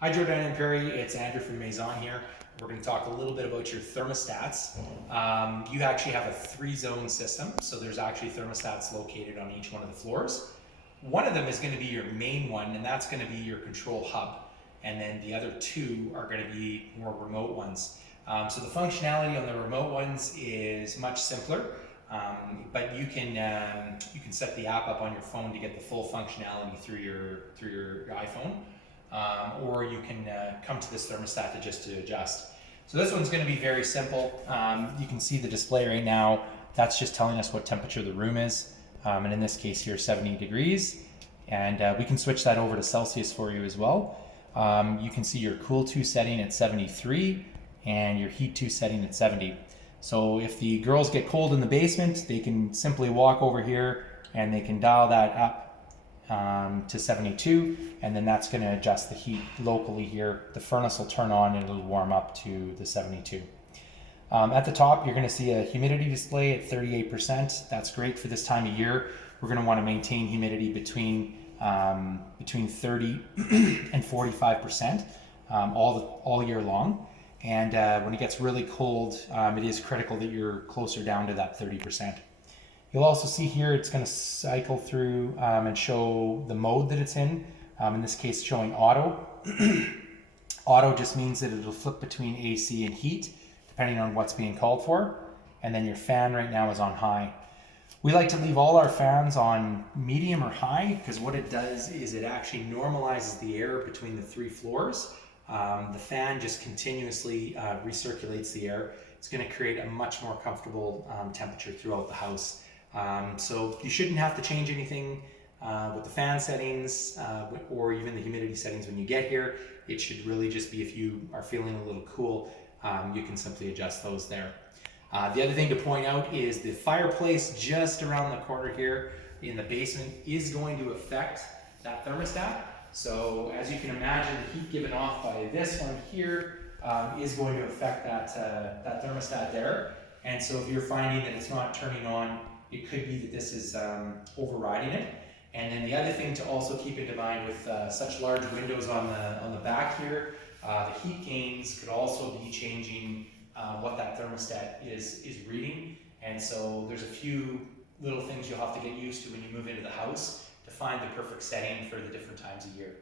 Hi Jordan and Perry, it's Andrew from Maison here. We're going to talk a little bit about your thermostats. You actually have a 3-zone system, so there's actually thermostats located on each one of the floors. One of them is going to be your main one, and that's going to be your control hub. And then the other two are going to be more remote ones. So the functionality on the remote ones is much simpler, but you can set the app up on your phone to get the full functionality through your iPhone. Or you can come to this thermostat to adjust. So this one's going to be very simple. You can see the display right now. That's just telling us what temperature the room is. And in this case here, 70 degrees. And we can switch that over to Celsius for you as well. You can see your cool 2 setting at 73 and your heat 2 setting at 70. So if the girls get cold in the basement, they can simply walk over here and they can dial that up to 72, and then that's going to adjust the heat locally here. The furnace will turn on and it'll warm up to the 72. At the top, you're going to see a humidity display at 38%. That's great for this time of year. We're going to want to maintain humidity between 30 and 45% all year long. And when it gets really cold, it is critical that you're closer down to that 30%. You'll also see here it's going to cycle through and show the mode that it's in this case showing auto. Auto just means that it'll flip between AC and heat depending on what's being called for. And then your fan right now is on high. We like to leave all our fans on medium or high because what it does is it actually normalizes the air between the 3 floors. The fan just continuously recirculates the air. It's going to create a much more comfortable temperature throughout the house. So you shouldn't have to change anything with the fan settings or even the humidity settings when you get here. It should really just be if you are feeling a little cool, you can simply adjust those there. The other thing to point out is the fireplace just around the corner here in the basement is going to affect that thermostat. So as you can imagine, the heat given off by this one here is going to affect that thermostat there. And so if you're finding that it's not turning on, it could be that this is overriding it. And then the other thing to also keep in mind with such large windows on the back here, the heat gains could also be changing what that thermostat is reading. And so there's a few little things you'll have to get used to when you move into the house to find the perfect setting for the different times of year.